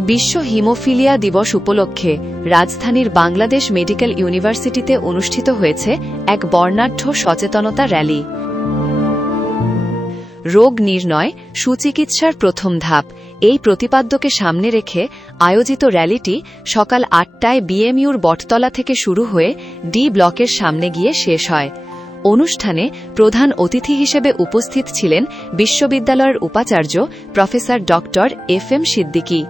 বিশ্ব হিমোফিলিয়া দিবস উপলক্ষে রাজধানীর বাংলাদেশ মেডিকেল ইউনিভার্সিটিতে অনুষ্ঠিত হয়েছে এক বর্ণাঢ্য সচেতনতা র্যালি। রোগ নির্ণয়, সুচিকিৎসার প্রথম ধাপ এই প্রতিপাদ্যকে সামনে রেখে আয়োজিত র্যালিটি সকাল ৮টায় বিএমইউর বটতলা থেকে শুরু হয়ে ডি ব্লকের সামনে গিয়ে শেষ হয়। অনুষ্ঠানে প্রধান অতিথি হিসেবে উপস্থিত ছিলেন বিশ্ববিদ্যালয়ের উপাচার্য প্রফেসর ডক্টর এফএম সিদ্দিকী।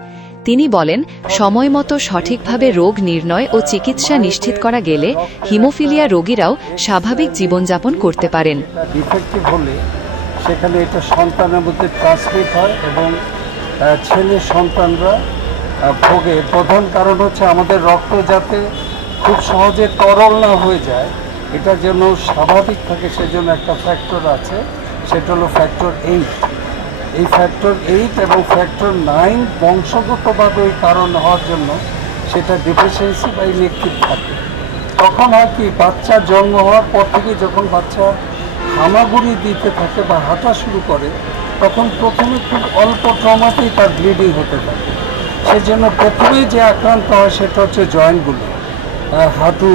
তিনি বলেন, সময়মতো সঠিকভাবে রোগ নির্ণয় ও চিকিৎসা নিশ্চিত করা গেলে হিমোফিলিয়া রোগীরাও স্বাভাবিক জীবনযাপন করতে পারেন। সেখানে এটা সন্তানের মধ্যে ট্রান্সমিট হয় এবং ছেলে সন্তানরা ভোগে। প্রধান কারণ হচ্ছে আমাদের রক্ত যাতে খুব সহজে তরল না হয়ে যায়, এটা যেন স্বাভাবিক থাকে, সেজন্য একটা ফ্যাক্টর আছে, সেটা হলো ফ্যাক্টর 8। এই ফ্যাক্টর 8 এবং ফ্যাক্টর 9 বংশগতভাবে ওই কারণ হওয়ার জন্য সেটা ডেফিসিয়েন্সি বা ইনঅ্যাক্টিভ থাকে। তখন হয় কি, বাচ্চা জন্ম হওয়ার পর থেকে যখন বাচ্চা হামাগুড়ি দিতে থাকে বা হাঁটা শুরু করে, তখন প্রথমে খুব অল্প ট্রমাতেই তার ব্লিডিং হতে থাকে। সেজন্য প্রথমে যে আক্রান্ত হয় সেটা হচ্ছে জয়েন্টগুলো, হাঁটু,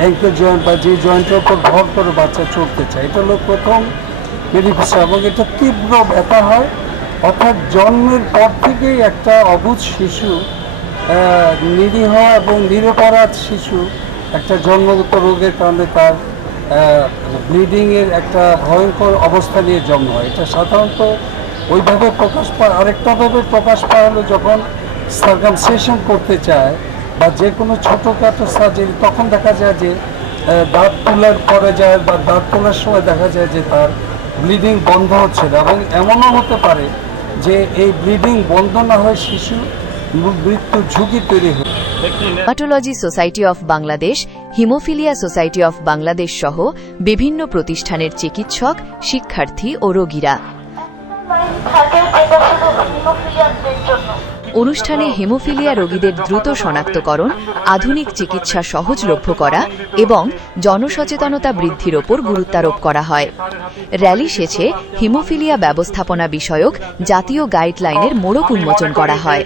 অ্যাঙ্কেল জয়েন্ট বা যে জয়েন্টের উপর ভর করে বাচ্চা চলতে চায়, এটা হলো প্রথম ম্যানিফেস্টেশন। এবং এটা তীব্র ব্যথা হয়, অর্থাৎ জন্মের পর থেকেই একটা অবুঝ শিশু, নিরীহ এবং নিরপরাধ শিশু একটা জন্মগত রোগের কারণে তার ব্লিডিংয়ের একটা ভয়ঙ্কর অবস্থা নিয়ে জন্ম হয়। এটা সাধারণত ওইভাবে প্রকাশ পায়। আরেকটাভাবে প্রকাশ পায় হলো যখন সার্কামসিশন করতে চায় বা যে কোনো ছোটোখাটো সার্জারি, তখন দেখা যায় যে দাঁত তোলার পরে যায় বা দাঁত তোলার সময় দেখা যায় যে তার ব্লিডিং বন্ধ হচ্ছে না। এবং এমনও হতে পারে যে এই ব্লিডিং বন্ধ না হয়ে শিশু মৃত্যুর ঝুঁকি তৈরি হয়। Haematology society of Bangladesh, haemophilia society of Bangladesh সহ বিভিন্ন প্রতিষ্ঠানের চিকিৎসক, শিক্ষার্থী ও রোগীরা অনুষ্ঠানে হেমোফিলিয়া রোগীদের দ্রুত শনাক্তকরণ, আধুনিক চিকিৎসা সহজলভ্য করা এবং জনসচেতনতা বৃদ্ধির ওপর গুরুত্বারোপ করা হয়। র্যালি শেষে হিমোফিলিয়া ব্যবস্থাপনা বিষয়ক জাতীয় গাইডলাইনের মোড়ক উন্মোচন করা হয়।